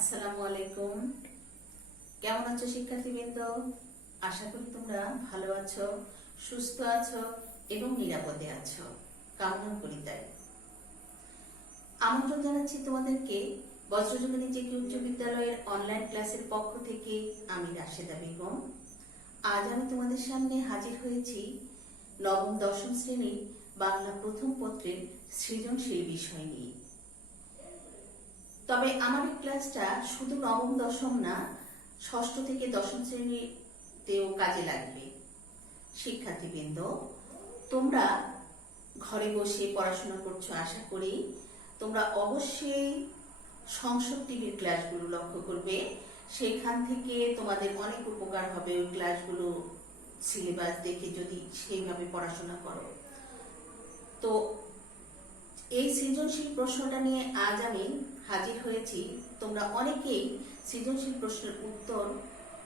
আসসালামু আলাইকুম। কেমন আছো শিক্ষার্থীবৃন্দ? আশা করি তোমরা ভালো আছো, সুস্থ আছো এবং নিরাপদে আছো। কামনা করি তাই। আমন্ত্রণ জানাচ্ছি তোমাদেরকে বজ্রযোগিনী জেকে উচ্চ বিদ্যালয়ের অনলাইন ক্লাসের পক্ষ থেকে। আমি রাশেদা বেগম। আজ আমি তোমাদের সামনে হাজির হয়েছি নবম দশম শ্রেণীর বাংলা প্রথম পত্রের সৃজনশীল বিষয় নিয়ে। তবে আমার এই ক্লাসটা শুধু নবম দশম না, ষষ্ঠ থেকে দশম শ্রেণীতেও কাজে লাগবে। শিক্ষার্থীবৃন্দ, তোমরা ঘরে বসে পড়াশোনা করছো আশা করি। তোমরা অবশ্যই সংসদ টিভির ক্লাসগুলো লক্ষ্য করবে। সেখান থেকে তোমাদের অনেক উপকার হবে ওই ক্লাসগুলো সিলেবাস দেখে যদি সেইভাবে পড়াশোনা করো। তো এই সৃজনশীল প্রশ্নটা নিয়ে আজ আমি হাজির হয়েছি। তোমরা অনেকেই সৃজনশীল প্রশ্নের উত্তর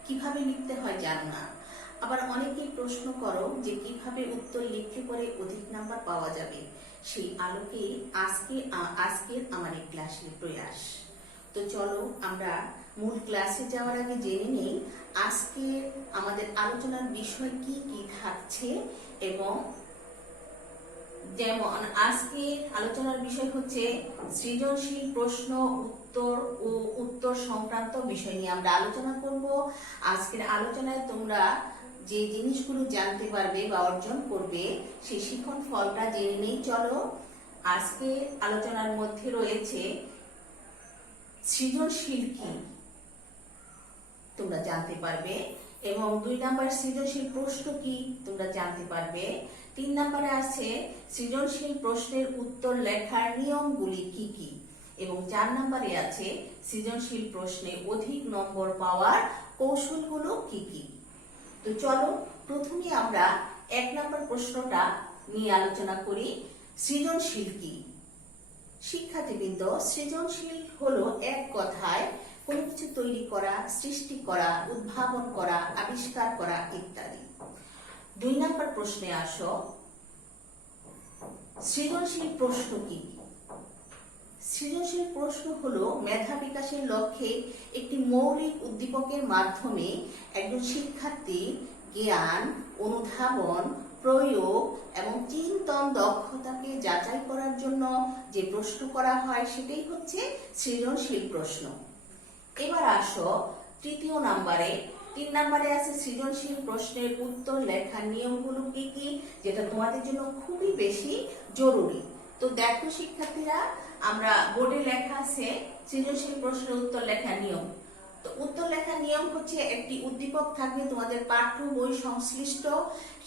কিভাবে লিখতে হয় জানো না, আবার অনেকেই প্রশ্ন করো যে কিভাবে উত্তর লিখতে পরে অধিক নাম্বার পাওয়া যাবে। সেই আলোকে আজকের আমার এই ক্লাসের প্রয়াস। তো চলো আমরা মূল ক্লাসে যাওয়ার আগে জেনে নেই আজকে আমাদের আলোচনার বিষয় কি কি থাকছে। এবং যেমন আজকে আলোচনার বিষয় হচ্ছে সৃজনশীল প্রশ্ন ও উত্তর সংক্রান্ত বিষয় নিয়ে আমরা আলোচনা করব। আজকের আলোচনায় তোমরা যে জিনিসগুলো জানতে পারবে বা অর্জন করবে সেই শিখন ফলটা জেনে নেই। চলো, আজকে আলোচনার মধ্যে রয়েছে সৃজনশীল কি তোমরা জানতে পারবে, এবং 2 নাম্বার সৃজনশীল প্রশ্ন কি তোমরা জানতে পারবে। 3 নম্বরে আছে সৃজনশীল প্রশ্নের উত্তর লেখার নিয়মগুলি কি কি, এবং 4 নম্বরে আছে সৃজনশীল প্রশ্নে অধিক নম্বর পাওয়ার কৌশলগুলো কি কি। তো চলো প্রথমে আমরা 1 নম্বর প্রশ্নটা নিয়ে আলোচনা করি। সৃজনশীল কি? শিক্ষার্থীবৃন্দ, সৃজনশীল হলো এক কথায় কোনো কিছু তৈরি করা, সৃষ্টি করা, উদ্ভাবন করা, আবিষ্কার করা ইত্যাদি। 2 নম্বর প্রশ্নে আসো, সৃজনশীল প্রশ্ন কি? সৃজনশীল প্রশ্ন হলো মেধা বিকাশের লক্ষ্যে একটি মৌলিক উদ্দীপকের মাধ্যমে একজন শিক্ষার্থী জ্ঞান, অনুধাবন, প্রয়োগ এবং চিন্তন দক্ষতাকে যাচাই করার জন্য যে প্রশ্ন করা হয় সেটাই হচ্ছে সৃজনশীল প্রশ্ন। এবার আসো 3 নম্বরে। 3 নম্বরে আছে সৃজনশীল প্রশ্নের উত্তর লেখার নিয়মগুলো কি কি, যেটা তোমাদের জন্য খুবই বেশি জরুরি। তো দেখো শিক্ষার্থীরা, আমরা বোর্ডে লেখা আছে সৃজনশীল প্রশ্নের উত্তর লেখার নিয়ম। তো উত্তর লেখার নিয়ম হচ্ছে একটি উদ্দীপক থাকবে তোমাদের পাঠ্য বই সংশ্লিষ্ট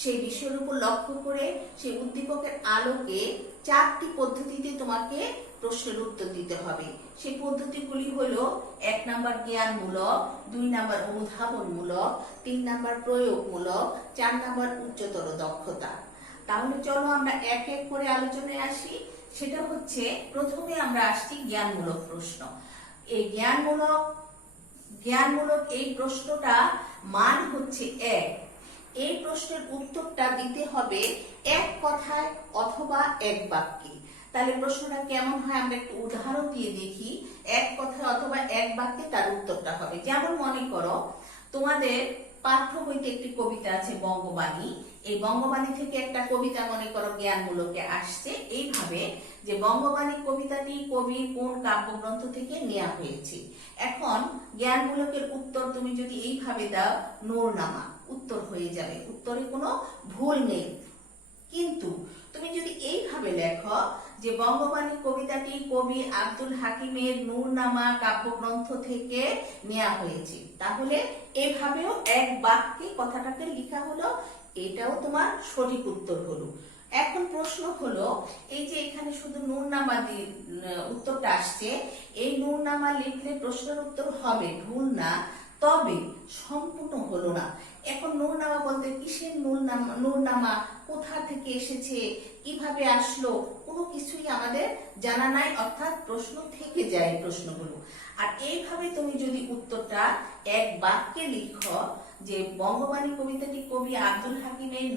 সেই বিষয়ের উপর লক্ষ্য করে সেই উদ্দীপকের আলোকে 4টি পদ্ধতিতে তোমাকে প্রশ্নের উত্তর দিতে হবে। সেই পদ্ধতিগুলি হলো 1 নাম্বার জ্ঞানমূলক, 2 নাম্বার অনুধাবনমূলক, 3 নাম্বার প্রয়োগমূলক, 4 নাম্বার উচ্চতর দক্ষতা। তাহলে চলো আমরা এক এক করে আলোচনায় আসি। সেটা হচ্ছে প্রথমে আমরা আসছি জ্ঞানমূলক প্রশ্ন। এই জ্ঞানমূলক এই প্রশ্নটা মান হচ্ছে 1। এই প্রশ্নের উত্তরটা দিতে হবে এক কথায় অথবা এক বাক্যে। তাহলে প্রশ্নটা কেমন হয় আমরা একটু উদাহরণ দিয়ে দেখি। এক কথায় অথবা এক বাক্যে তার উত্তরটা হবে। যেমন মনে করো তোমাদের পাঠ্য বইতে একটি কবিতা আছে বঙ্গবাণী। এই বঙ্গবাণী থেকে একটা কবিতা মনে করো জ্ঞানমূলকে আসছে এইভাবে যে বঙ্গবাণী কবিতাটি কবির কোন কাব্যগ্রন্থ থেকে নেওয়া হয়েছে। এখন জ্ঞানমূলকের উত্তর তুমি যদি এইভাবে দাও নূরনামা, উত্তর হয়ে যাবে, উত্তরে কোনো ভুল নেই। কিন্তু তুমি যদি এইভাবে লেখো যে বঙ্গবাণী কবিতাটি কবি আব্দুল হাকিমের নূরনামা কাব্যগ্রন্থ থেকে নেওয়া হয়েছে, তাহলে এভাবেও এক বাক্যে কথাটাকে লেখা হলো, এটাও তোমার সঠিক উত্তর হলো। এখন প্রশ্ন হলো এই যে এখানে শুধু নূরনামা দিয়ে উত্তরটা আসছে, এই নূরনামা লিখলে প্রশ্নের উত্তর হবে, ভুল না, তবে সম্পূর্ণ হলো না। এখন নূরনামা বলতে কিসের নূরনামা, কোথা থেকে এসেছে, কিভাবে আসলো, কোনো কিছুই আমাদের জানা নাই, অর্থাৎ প্রশ্ন থেকে যায় প্রশ্নগুলো। আর এইভাবে তুমি যদি উত্তরটা এক বাক্যে লিখো যে বঙ্গবাণী কবিতাটি কবি আব্দুল হাকিমের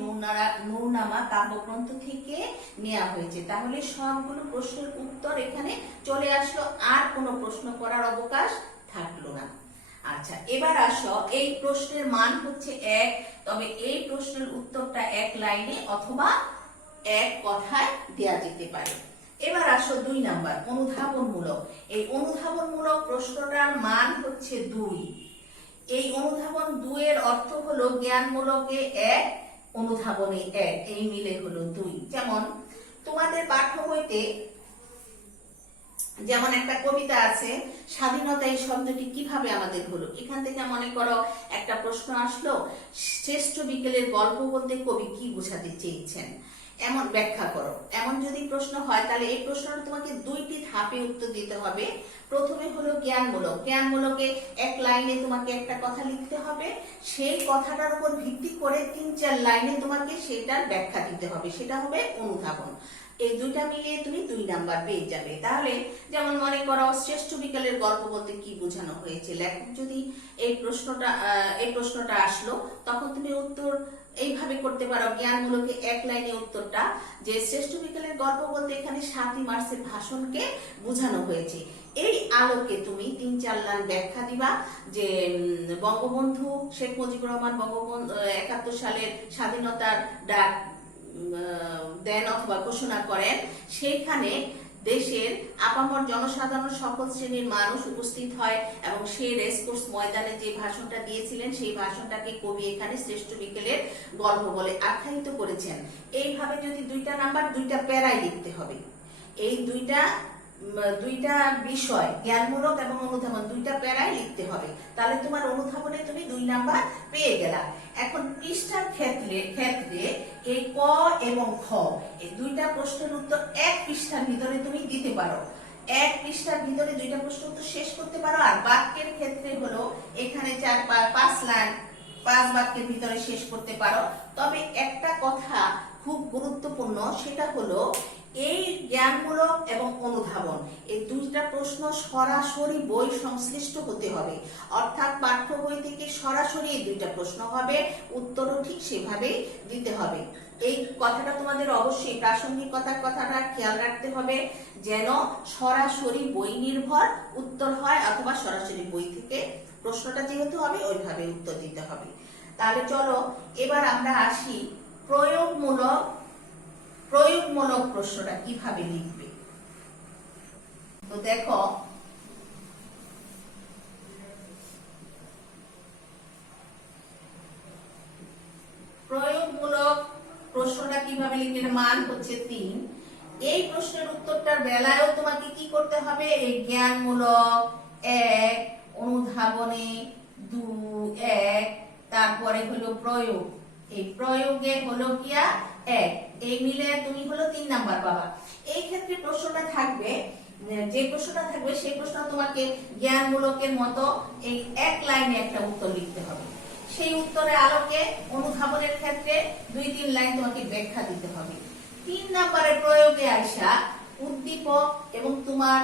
নূরনামা কাব্যগ্রন্থ থেকে নেওয়া হয়েছে, তাহলে সবগুলো প্রশ্নের উত্তর এখানে চলে আসলো, আর কোনো প্রশ্ন করার অবকাশ থাকলো না। আচ্ছা, এবার আসো, এই প্রশ্নের মান হচ্ছে 1, তবে এই প্রশ্নের উত্তরটা এক লাইনে অথবা এক কথায় দেয়া যেতে পারে। এবার আসো 2 নাম্বার, অনুধাবনমূলক। এই অনুধাবনমূলক প্রশ্নটার মান হচ্ছে 2। এই অনুধাবন 2 এর অর্থ হলো জ্ঞানমূলকে 1, অনুধাবনে 1, এই মিলে হলো 2। যেমন তোমাদের পাঠ্য বইতে যেমন একটা কবিতা আছে, স্বাধীনতা এই শব্দটি কিভাবে আমাদের হলো। এখান থেকে মনে করো একটা প্রশ্ন আসলো, শ্রেষ্ঠ বিকেলের গল্প বলতে কবি কি বোঝাতে চেয়েছেন, এমন ব্যাখ্যা করো। এমন যদি প্রশ্ন হয় তাহলে এই প্রশ্নটা তোমাকে 2টি ধাপে উত্তর দিতে হবে। প্রথমে হলো জ্ঞানমূলক। জ্ঞানমূলকে এক লাইনে তোমাকে একটা কথা লিখতে হবে, সেই কথাটার উপর ভিত্তি করে 3-4 লাইনে তোমাকে সেটার ব্যাখ্যা দিতে হবে, সেটা হবে অনুধাবন। এই 2টা মিলিয়ে তুমি 2 নাম্বার পেয়ে যাবে। তাহলে যেমন মনে করো, শ্রেষ্ঠ বিকেলের গল্প বলতে কি বোঝানো হয়েছে, লেখক যদি এই প্রশ্নটা আসলো, তখন তুমি উত্তর এইভাবে করতে পারো। জ্ঞানমূলকে এক লাইনে উত্তরটা, যে শ্রেষ্ঠ বিকেলের গল্প বলতে এখানে 7ই মার্চের ভাষণকে বোঝানো হয়েছে। এই আলোকে তুমি 3-4 লাইন ব্যাখ্যা দিবা যে বঙ্গবন্ধু শেখ মুজিবুর রহমান 71 সালের স্বাধীনতার ডাক দেন অথবা ঘোষণা করেন। সেইখানে দেশের আপামর জনসাধারণ সকল শ্রেণীর মানুষ উপস্থিত হয় এবং সেই রেসকোর্স ময়দানে যে ভাষণটা দিয়েছিলেন, সেই ভাষণটাকে কবি এখানে শ্রেষ্ঠ বিকেলের গল্প বলে আখ্যায়িত করেছেন। এইভাবে যদি 2টা নাম্বার 2টা প্যারায় লিখতে হবে। এই দুইটা বিষয়, জ্ঞানমূলক এবং অনুধাবন, 2টা প্যারায় লিখতে হবে। তাহলে তোমার অনুধাবনে তুমি 2 নাম্বার পেয়ে গেলা। এখন পৃষ্ঠার ক্ষেত্রে এই ক এবং খ, এই 2টা প্রশ্নের উত্তর এক পৃষ্ঠার ভিতরে তুমি দিতে পারো। এক পৃষ্ঠার ভিতরে 2টা প্রশ্ন উত্তর শেষ করতে পারো। আর বাক্যের ক্ষেত্রে হলো এখানে 4-5 লাইন 5 বাক্যের ভিতরে শেষ করতে পারো। তবে একটা কথা খুব গুরুত্বপূর্ণ, সেটা হলো এই জ্ঞানমূলক এবং অনুধাবন, এই 2টা প্রশ্ন সরাসরি বই সংশ্লিষ্ট হতে হবে। অর্থাৎ পাঠ্য বই থেকে সরাসরি এই 2টা প্রশ্ন হবে, উত্তরও ঠিক সেভাবেই দিতে হবে। এই কথাটা তোমাদের অবশ্যই, প্রাসঙ্গিকতার কথাটা খেয়াল রাখতে হবে, যেন সরাসরি বই নির্ভর উত্তর হয়, অথবা সরাসরি বই থেকে প্রশ্নটা যেহেতু হবে ওইভাবে উত্তর দিতে হবে। তাহলে চলো এবার আমরা আসি প্রয়োগমূলক প্রশ্নটা কিভাবে লিখবে। তো দেখো, প্রয়োগমূলক প্রশ্নটা কিভাবে লিখবে, মান হচ্ছে 3। এই প্রশ্নের উত্তরটার বেলায়ও তোমাকে কি করতে হবে, এই জ্ঞানমূলক 1, অনুধাবনে 2, 1, তারপরে হলো প্রয়োগ, এই প্রয়োগে হলো কিয়া 1, এই মিলে তুমি হলো 3 নাম্বার পাবা। এই ক্ষেত্রে প্রশ্নটা থাকবে, যে প্রশ্নটা থাকবে সেই প্রশ্ন তোমাকে জ্ঞানমূলকের মতো এই এক লাইনে একটা উত্তর লিখতে হবে। সেই উত্তরের আলোকে অনুধাবনের ক্ষেত্রে 2-3 লাইন তোমাকে ব্যাখ্যা দিতে হবে। 3 নম্বরের প্রয়োগে আসা উদ্দীপক এবং তোমার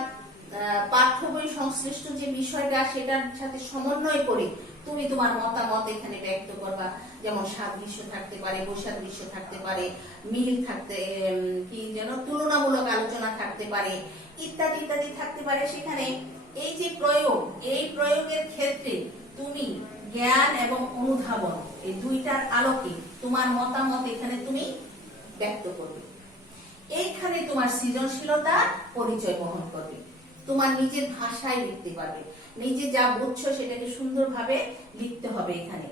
পাঠ্য বই সংশ্লিষ্ট যে বিষয়টা, সেটার সাথে সমন্বয় করে তুমি তোমার মতামত এখানে ব্যক্ত করবা। যেমন সাদৃশ্য থাকতে পারে, বৈসাদৃশ্য থাকতে পারে, মিল থাকতে কি যেন তুলনামূলক আলোচনা থাকতে পারে, ইত্যাদি ইত্যাদি থাকতে পারে। সেখানে এই যে প্রয়োগ, এই প্রয়োগের ক্ষেত্রে তুমি জ্ঞান এবং অনুধাবন এই 2টার আলোকে তোমার মতামত এখানে তুমি ব্যক্ত করবে। এইখানে তোমার সৃজনশীলতা পরিচয় বহন করবে, তোমার নিজের ভাষায় লিখতে পারবে, নিজে যা বুঝছো সেটাকে সুন্দরভাবে লিখতে হবে। এখানে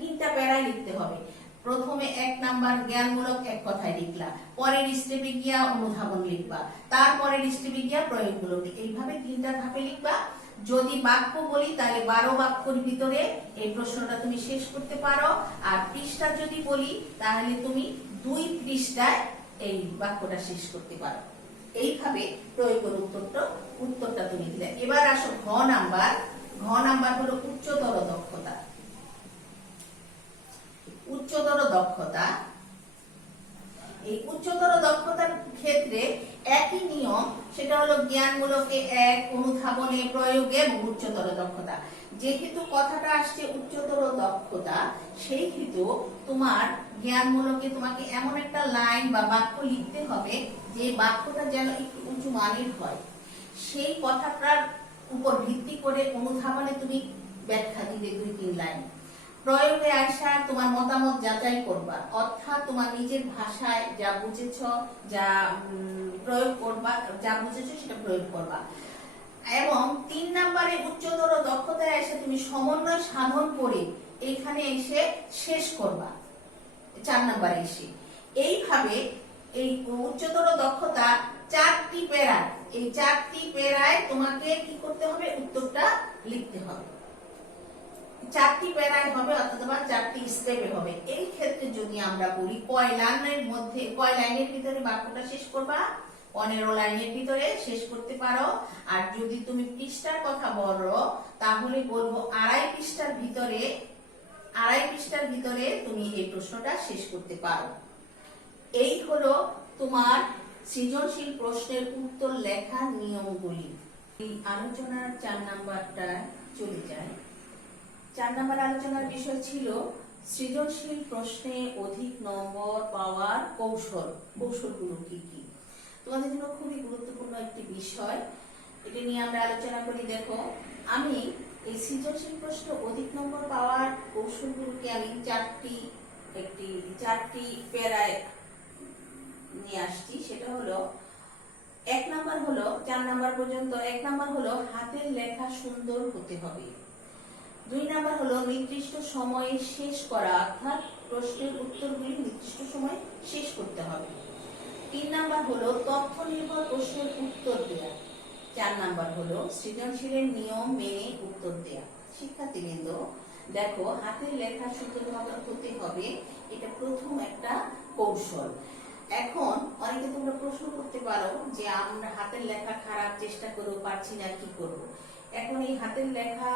3টা প্যারায় লিখতে হবে। প্রথমে 1 নাম্বার জ্ঞানমূলক এক কথায় লিখলা, পরের স্টেপে গিয়া অনুধাবন লিখবা, তারপরের স্টেপে গিয়া প্রয়োগমূলক, এইভাবে 3টা ধাপে লিখবা। যদি বাক্য বলি তাহলে 12 বাক্যের ভিতরে এই প্রশ্নটা তুমি শেষ করতে পারো। আর পৃষ্ঠা যদি বলি তাহলে তুমি 2 পৃষ্ঠায় এই বাক্যটা শেষ করতে পারো। এইভাবে প্রয়োগের উত্তরটা তুমি দিলে। এবার আসো ঘ নাম্বার হলো উচ্চতর দক্ষতা। উচ্চতর দক্ষতা, এই উচ্চতর দক্ষতার ক্ষেত্রে একই নিয়ম, সেটা হলো জ্ঞানমূলকে 1, অনুধাবনে, প্রয়োগে এবং উচ্চতর দক্ষতা। যেহেতু কথাটা আসছে উচ্চতর দক্ষতা, সেই হেতু তোমার জ্ঞানমূলকে তোমাকে এমন একটা লাইন বা বাক্য লিখতে হবে যে বাক্যটা যেন একটু উঁচু মানের হয়। সেই কথাটার উপর ভিত্তি করে অনুধাবনে তুমি ব্যাখ্যা দিবে 2-3 লাইন। প্রয়োগে আসা তোমার মতামত যাচাই করবা, অর্থাৎ তোমার নিজের ভাষায় যা বুঝেছ, যা প্রয়োগ করবা, যা বুঝেছ সেটা প্রয়োগ করবা। এবং 3 নম্বরে উচ্চতর দক্ষতায় এসে তুমি সমন্বয় সাধন করে এখানে এসে শেষ করবা 4 নম্বরে এসে। এইভাবে এই উচ্চতর দক্ষতা 4টি প্যারা, এই 4টি প্যারায় তোমাকে কি করতে হবে, উত্তরটা লিখতে হবে। 4টি প্যারায় হবে অথবা 4টি স্টেপে হবে। এই ক্ষেত্রে যদি আমরা বলি কয় লাইনের ভিতরে বাক্যটা শেষ করবা, 15 লাইনের ভিতরে শেষ করতে পারো। আর যদি তুমি পৃষ্ঠার কথা বলো তাহলে বলবো 2.5 পৃষ্ঠার ভিতরে তুমি এই প্রশ্নটা শেষ করতে পারো। এই হলো তোমার সৃজনশীল প্রশ্নের উত্তর লেখার নিয়মগুলি। এই আলোচনার 4 নাম্বারটা চলে যায়। 4 নাম্বার আলোচনার বিষয় ছিল সৃজনশীল প্রশ্নে অধিক নম্বর পাওয়ার কৌশলগুলো কি কি। তোমাদের জন্য খুবই গুরুত্বপূর্ণ একটি বিষয়, এটা নিয়ে আমরা আলোচনা করি। দেখো, আমি এই সৃজনশীল প্রশ্নে অধিক নম্বর পাওয়ার কৌশলগুলোকে আমি 4টি প্যারায় নিয়ে আসছি। সেটা হলো 1 নাম্বার হলো 4 নাম্বার পর্যন্ত। 1 নাম্বার হলো হাতের লেখা সুন্দর হতে হবে। 2 নাম্বার হলো নির্দিষ্ট সময়ে শেষ করা, অর্থাৎ প্রশ্নের উত্তরগুলি নির্দিষ্ট সময়ে শেষ করতে হবে। 3 নাম্বার হলো তথ্য নির্ভর প্রশ্নের উত্তর দেয়া। 4 নাম্বার হলো সৃজনশীলের নিয়ম মেনে উত্তর দেয়া। শিক্ষার্থীবৃন্দ, দেখো, হাতের লেখা সুন্দর হতে হবে, এটা প্রথম একটা কৌশল। এখন অনেকে তোমরা প্রশ্ন করতে পারো যে আমরা হাতের লেখা খারাপ, চেষ্টা করেও পারছি না, কি করব। এখন এই হাতের লেখা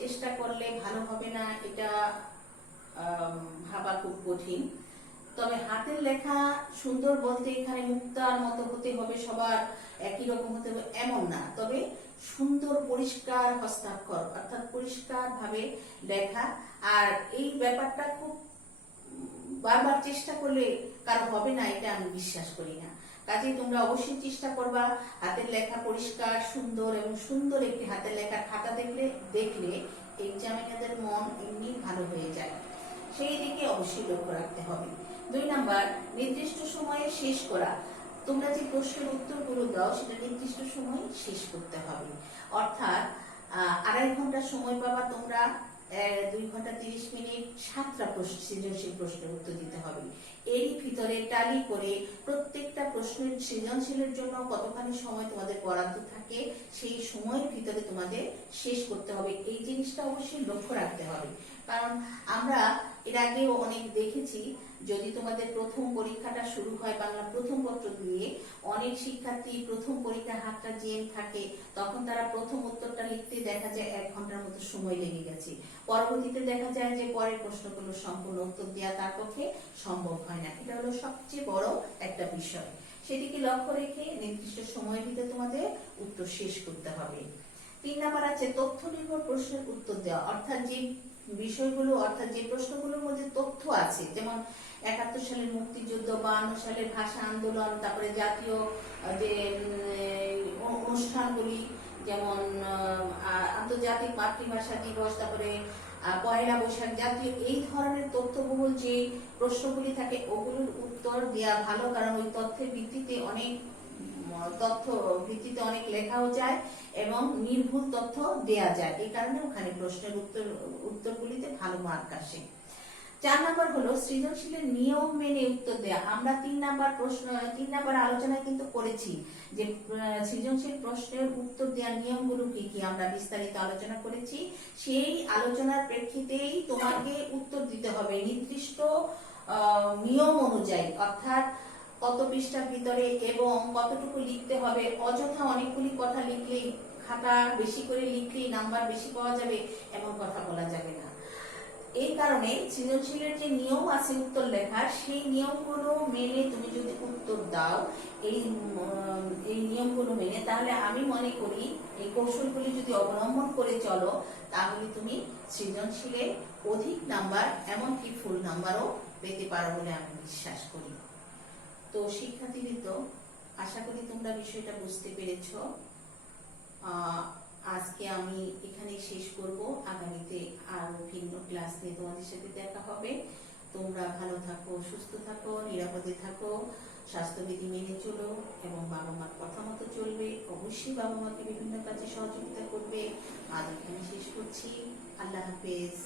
চেষ্টা করলে ভালো হবে না, এটা ভাবা খুব কঠিন। তবে হাতের লেখা সুন্দর বলতে এখানে মুক্তার মতো হতে হবে, সবার একই রকম হতে হবে এমন না। তবে সুন্দর পরিষ্কার হস্তাক্ষর, অর্থাৎ পরিষ্কার ভাবে লেখা। আর এই ব্যাপারটা খুব বারবার চেষ্টা করলে কারো হবে না, এটা আমি বিশ্বাস করি না। কাজেই তোমরা অবশ্যই চেষ্টা করবা হাতের লেখা পরিষ্কার, সুন্দর এবং সুন্দর একটি হাতের লেখা খাতা দেখলে এক্সামিনারদের মন এমনি ভালো হয়ে যায়, সেই দিকে অবশ্যই লক্ষ্য রাখতে হবে। 2 নাম্বার, নির্দিষ্ট সময়ে শেষ করা। তোমরা যে প্রশ্নের উত্তরগুলো দাও সেটা নির্দিষ্ট সময়ে শেষ করতে হবে। অর্থাৎ 2.5 ঘন্টা সময় পাবা তোমরা, 2 ঘন্টা 30 মিনিট 7টা সৃজনশীল প্রশ্নের উত্তর দিতে হবে। এরই ভিতরে টালি করে প্রত্যেকটা প্রশ্নের সৃজনশীলের জন্য কতখানি সময় তোমাদের বরাদ্দ থাকে, সেই সময়ের ভিতরে তোমাদের শেষ করতে হবে। এই জিনিসটা অবশ্যই লক্ষ্য রাখতে হবে, কারণ আমরা এর আগেও অনেক দেখেছি, যদি তোমাদের প্রথম পরীক্ষাটা শুরু হয় বাংলা প্রথম পত্র দিয়ে, অনেক শিক্ষার্থী প্রথম পরীক্ষার হাতটা জেম থাকে, তখন তারা প্রথম উত্তরটা লিখতে দেখা যায় 1 ঘন্টার মতো সময় লেগে গেছে। পরবর্তীতে দেখা যায় যে পরের প্রশ্নগুলো সম্পূর্ণ উত্তর দেওয়া তার পক্ষে সম্ভব হয় না। এটা হলো সবচেয়ে বড় একটা বিষয়, সেটিকে লক্ষ্য রেখে নির্দিষ্ট সময়ের ভিতরে তোমাদের উত্তর শেষ করতে হবে। 3 নাম্বার আছে তথ্য নির্ভর প্রশ্নের উত্তর দেওয়া, অর্থাৎ যে বিষয়গুলো, অর্থাৎ যে প্রশ্নগুলোর মধ্যে তথ্য আছে, যেমন 71 সালের মুক্তিযুদ্ধ, 52 সালের ভাষা আন্দোলন, তারপরে জাতীয় যে অনুষ্ঠানগুলি, যেমন আন্তর্জাতিক মাতৃভাষা দিবস, তারপরে 1 বৈশাখ, জাতীয় এই ধরনের তথ্যবহুল যে প্রশ্নগুলি থাকে ওগুলোর উত্তর দেওয়া ভালো, কারণ ওই তথ্যের ভিত্তিতে অনেক অনেক লেখাও যায় এবং নির্ভুল তথ্য দেয়া যায়। এই কারণে ওখানে প্রশ্নের উত্তরগুলিতে ভালো মার্ক আসে। 4 নাম্বার হলো সৃজনশীলের নিয়ম মেনে উত্তর দেয়া। আমরা 3 নাম্বার আলোচনায় কিন্তু করেছি যে সৃজনশীল প্রশ্নের উত্তর দেওয়ার নিয়মগুলো কি কি, আমরা বিস্তারিত আলোচনা করেছি। সেই আলোচনার প্রেক্ষিতেই তোমাকে উত্তর দিতে হবে নির্দিষ্ট নিয়ম অনুযায়ী, অর্থাৎ কত পৃষ্ঠার ভিতরে এবং কতটুকু লিখতে হবে। অযথা অনেকগুলি কথা লিখলেই, খাতা বেশি করে লিখলেই নাম্বার বেশি পাওয়া যাবে, এমন কথা বলা যাবে না। এই কারণে সৃজনশীলের যে নিয়ম আছে উত্তর লেখার, সেই নিয়মগুলো মেনে তুমি যদি উত্তর দাও, এই নিয়মগুলো মেনে, তাহলে আমি মনে করি এই কৌশলগুলি যদি অবলম্বন করে চলো, তাহলে তুমি সৃজনশীলে অধিক নাম্বার, এমনকি ফুল নাম্বারও পেতে পারো বলে আমি বিশ্বাস করি। তো শিক্ষার্থীবৃন্দ, আশা করি তোমরা বিষয়টা বুঝতে পেরেছো। আজকে আমি শেষ করব। আগামীতে আরো ভিন্ন ক্লাস নিয়ে তোমাদের সাথে দেখা হবে। তোমরা ভালো থাকো, সুস্থ থাকো, নিরাপদে থাকো, স্বাস্থ্যবিধি মেনে চলো এবং বাবা মার কথা মতো চলবে। অবশ্যই বাবা মাকে বিভিন্ন কাজে সহযোগিতা করবে। আজ এখানে শেষ করছি। আল্লাহ হাফেজ।